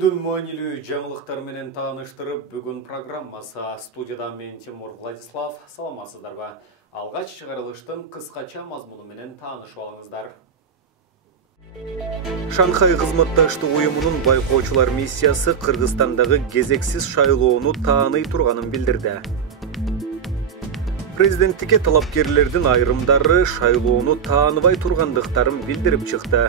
Күндүн маанилүү жаңылыктар менен тааныштырып, бүгүн программасы студияда мен Тимур Владислав. Саламатсыздарбы? Алгач чыгарылыштын кыскача мазмуну менен таанышып алыңыздар. Шанхай кызматташтык уюмунун байкоочулар миссиясы Кыргызстандагы кезексиз шайлоону тааный турганын билдирди. Президенттикке талапкерлердин айрымдары шайлоону тааныбай тургандыктарын билдирип чыкты.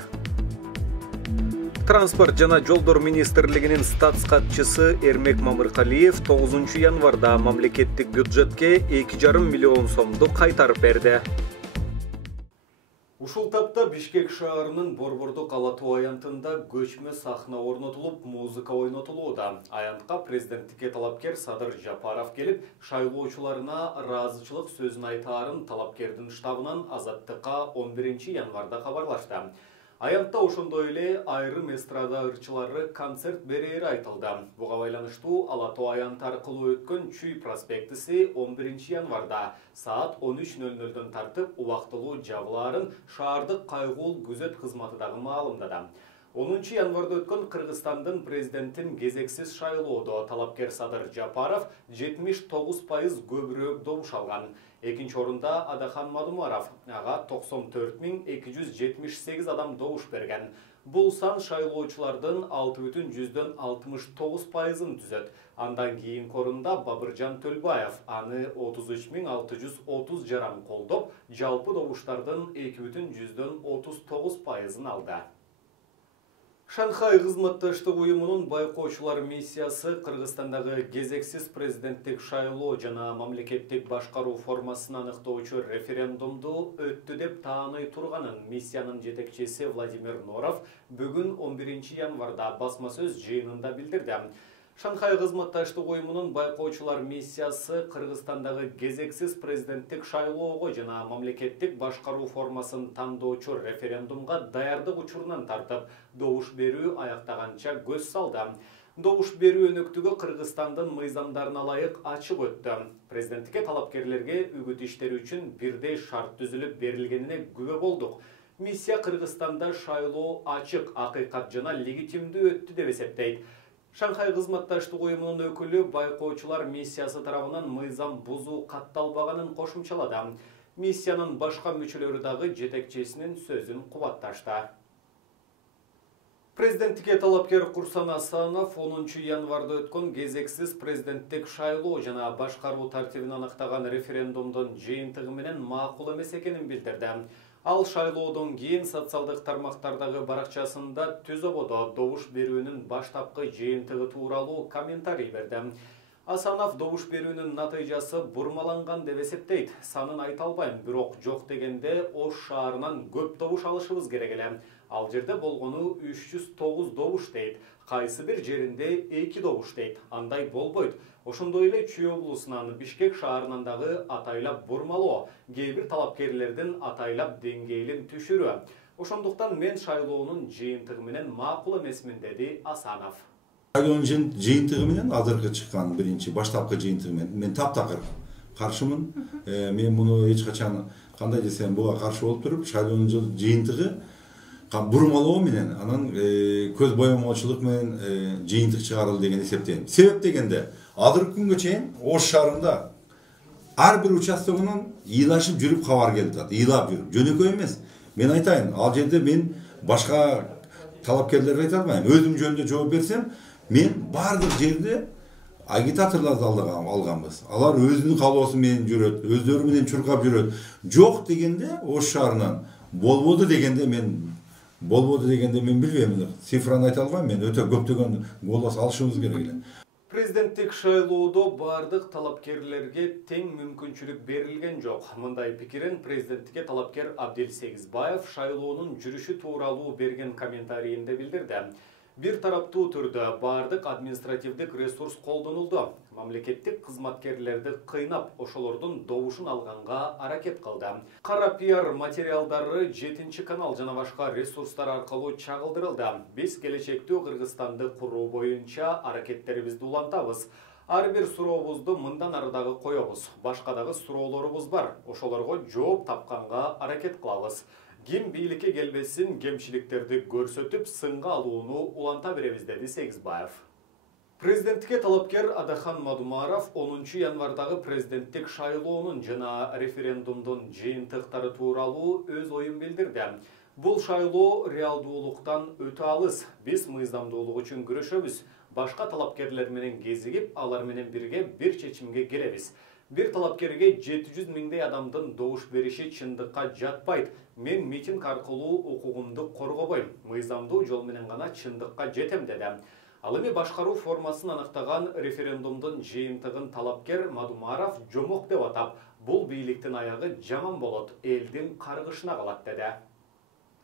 Транспорт жана жолдор министрлигинин статс катчысы Эрмек Мамыркалиев 9 январда мамлекеттик бюджетке 2,5 миллион сомду кайтарып берди. Ушул тапта Бишкек шаарынын Борбордук Ала-Тоо аянтында көчмө сахна орнотулуп, музыка ойнотулууда. Аянтка президенттикке талапкер Садыр Жапаров келип, шайлоочуларына ыраазычылык сөзүн айтаарын талапкердин штабынан Азаттыкка 11 январда кабарлашты. Аянтта ошондой эле айрым эстрада ырчылары концерт берери айтылды. Буга байланыштуу Ала-Тоо аянты аркылуу өткөн Чүй проспектиси 11 январда саат 13:00 тартып убактылуу жабылаарын шаардык кайгуул күзөт кызматы дагы маалымдады. 10 январда өткөн Кыргызстандын президентин кезексиз шайлоодо талапкер Садыр Жапаров 79% көбүрөөк добуш алган. Экинчи орунда Адахан Мадумаров, ага 94.278 адам добуш берген. Бул сан шайлоочулардын 6,69%-ын түзөт. Андан кийинки орунда Бабыржан Төлбаев, аны 33.630 жаран колдоп, жалпы добуштардын 2,39%-ын алды. Шанхай кызматташтык уюмунун байкоочулар миссиясы Кыргызстандагы кезексиз президенттик шайлоо жана мамлекеттик башкаруу формасын аныктоочу референдумду өттү деп тааный турганын миссиянын жетекчиси Владимир Норов бүгүн 11 январда басма сөз жыйынында билдирди. Шанхай кызматташтык уюмунун байкоочулар миссиясы Кыргызстандагы кезексиз президенттик шайлоого жана мамлекеттик башкаруу формасын тандоочу референдумга даярдык учурунан тартып, добуш берүү аяктаганча көз салды. Добуш берүү өнөктүгү Кыргызстандын мыйзамдарына ылайык ачык өттү. Президенттикке талапкерлерге үгүт иштери үчүн бирдей шарт түзүлүп берилгенине күбө болдук. Миссия Кыргызстанда шайлоо ачык, акыйкат жана легитимдүү өттү деп эсептейт. Шанхай кызматташтык уюмунун өкүлү байкоочулар миссиясы тарабынан мыйзам бузуу катталбаганын кошумчалады. Миссиянын башка мүчөлөрү дагы жетекчисинин сөзүн кубатташты. Президенттикке талапкер Курсан Асанов 10 январда өткөн кезексиз президенттик шайлоо жана башкаруу тартибин аныктаган референдумдун жыйынтыгы менен макул эмес экенин билдирди. Ал шайлоодон кийин социалдык тармактардагы баракчасында түз ободо добуш берүүнүн баштапкы жыйынтыгы тууралуу комментарий берди. Асанов добуш берүүнүн натыйжасы бурмаланган деп эсептейт. Санын айта албайм, бирок жок дегенде Ош шаарынан көп добуш алышыбыз керек эле. Ал жерде болгону 309 добуш дейт. Кайсы бир жеринде 2 добуш дейт. Андай болбойт. Ошондой эле Чүй облусунан Бишкек шаарынан дагы атайлап бурмалоо, кээ бир талапкерлердин атайлап деңгээлин түшүрүү. Ошондуктан мен шайлоонун жыйынтыгы менен макул эмесмин, деди Асанов. Шайлоонун жыйынтыгы менен азыркы чыккан биринчи баштапкы жыйынтыгы менен мен таптакыр каршымын. Мен муну эч качан кандай десем буга каршы болуп туруп, шайлоонун жыйынтыгы бурмалоо менен, анан көз боемочулук менен жыйынтык чыгарылды деген эсептейм. Себеп дегенде, азыркы күнгө чейин Ош шаарында ар бир участогунан ыйлашып жүрүп кабар келип атат. Ыйлап жүрүп, жөнөкөй эмес. Мен айтайын, ал жерде мен башка талапкерлерге айта албайм. Өзүм жөнүндө жооп берсем, мен бардык жерде агитаторлорду алганбыз. Алар өзүнүн каалоосу менен жүрөт, өздөрү менен чуркап жүрөт. Жок дегенде Ош шаарынан болбоду дегенде мен билбейм. Цифраны айта албайм, мен өтө көптөгөн голос алышыбыз керек эле. Президенттик шайлоодо бардык талапкерлерге тең мүмкүнчүлүк берилген жок. Мындай пикирин президенттикке талапкер Абдел Сегизбаев шайлоонун жүрүшү тууралуу берген комментарийинде билдирди. Бир тараптуу түрдө бардык административдик ресурс колдонулду. Мамлекеттик кызматкерлерди кыйнап, ошолордун добушун алганга аракет кылды. Кара пиар материалдары 7 канал жана башка ресурстар аркылуу чагылдырылды. Биз келечектүү Кыргызстанды куруу боюнча аракеттерибизди улантабыз. Ар бир сурообузду мындан ары дагы коебуз. Башка дагы суроолорубуз бар. Ошолорго жооп тапканга аракет кылабыз. Ким бийликке келбесин кемчиликтерди көрсөтүп, сынга алууну уланта беребиз, деди Сегизбаев. Президенттикке талапкер Адахан Мадумаров 10 январдагы президенттик шайлоонун жана референдумдун жыйынтыктары тууралуу өз оюн билдирди. Бул шайлоо реалдуулуктан өтө алыс. Биз мыйзамдуулук үчүн күрөшөбүз. Башка талапкерлер менен кезигип, алар менен бирге бир чечимге келебиз. Бир талапкерге 700 миңдей адамдын добуш бериши чындыкка жатпайт. Мен митинг аркылуу укугумду коргобойм. Мыйзамдуу жол менен гана чындыкка жетем, деди. Ал эми башкаруу формасын аныктаган референдумдун жыйынтыгын талапкер Мадумаров жомок деп атап, бул бийликтин аягы жаман болот, элдин каргышына калат, деди.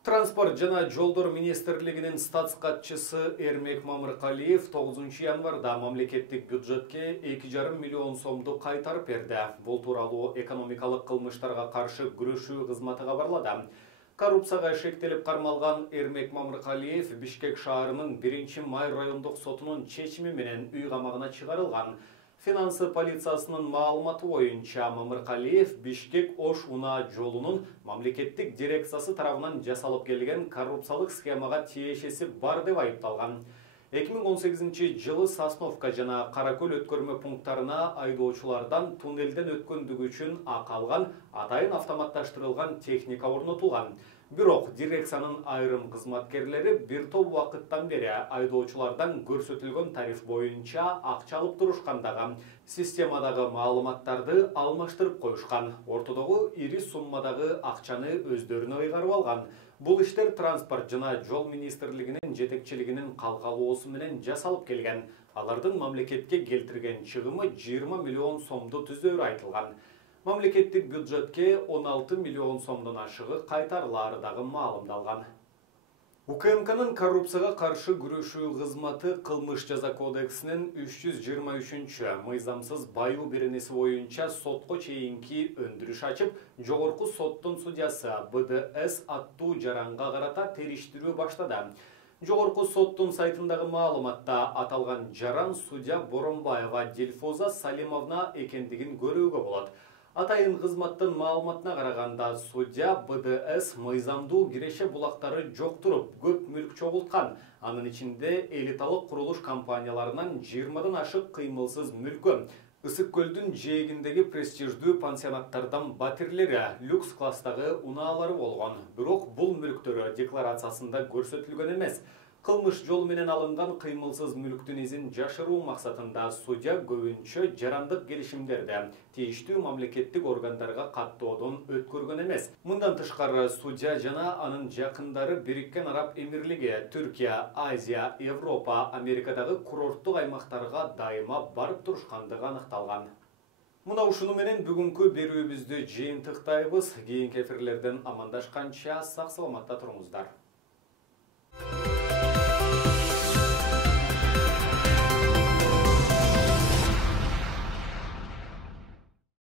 Транспорт жана жолдор министрлигинин статс катчысы Эрмек Мамыркалиев 9 январда мамлекеттик бюджетке 2,5 миллион сомду кайтарып берди. Бул тууралуу экономикалык кылмыштарга каршы күрөшүү кызматы кабарлады. Коррупцияга шектелип кармалган Эрмек Мамыркалиев Бишкек шаарынын 1-Май райондук сотунун чечими менен үй камагына чыгарылган. Финансы полициясынын маалыматы боюнча Мамыркалиев Бишкек-Ош-Уна жолунун мамлекеттик дирекциясы тарабынан жасалып келген коррупциялык схемага тиешеси бар деп айыпталган. 2018 жылы Сосновка жана Каракөл өткөрмө пункттарына айдоочулардан туннелден өткөндүгү үчүн акы алган, атайын автоматташтырылган техника орнотулган. Бирок дирекциянын айрым кызматкерлери бир топ убакыттан бери айдоочулардан көрсөтүлгөн тариф боюнча акча алып турушкандагы, системадагы маалыматтарды алмаштырып коюшкан. Ортодогу ири суммадагы акчаны өздөрүнө ыйгарып алган. Бул иштер транспорт жана жол министрлигинин жетекчилигинин калгалоосу менен жасалып келген. Алардын мамлекетке келтирген чыгымы 20 миллион сомду түзөөрү айтылган. Мамлекеттик бюджетке 16 миллион сомдон ашыгы кайтарылары дагы маалымдалган. УКМКнын коррупцияга каршы күрөшүү кызматы кылмыш жаза кодексинин 323 мыйзамсыз байуу беренеси боюнча сотко чейинки өндүрүш ачып, жогорку соттун судьясы БДС аттуу жаранга карата териштирүү баштады. Жогорку соттун сайтындагы маалыматта аталган жаран судья Боронбаева Дилфоза Салимовна экендигин көрүүгө болот. Атайын кызматтын маалыматына караганда судья БДС мыйзамдуу киреше булактары жок туруп, көп мүлк чогулткан. Анын ичинде элиталык курулуш компанияларынан 20дан ашык кыймылсыз мүлкө, Ысык көлдүн жээгиндеги престиждүү пансионаттардан батирлери, люкс класстагы унаалары болгон. Бирок бул мүлктөрү декларациясында көрсөтүлгөн эмес. Кылмыш жол менен алынган кыймылсыз мүлктүн изин жашыруу максатында судья көбүнчө жарандык келишимдерди тийиштүү мамлекеттик органдарга каттоодон өткөргөн эмес. Мындан тышкары судья жана анын жакындары Бириккен Араб Эмирлиги, Түркия, Азия, Европа, Америкадагы курорттук аймактарга дайыма барып турушкандыгы аныкталган. Мына ушуну менен бүгүнкү берүүбүздү жыйынтыктайбыз. Кийинки эфирлерден амандашканча сак саламатта туруңуздар.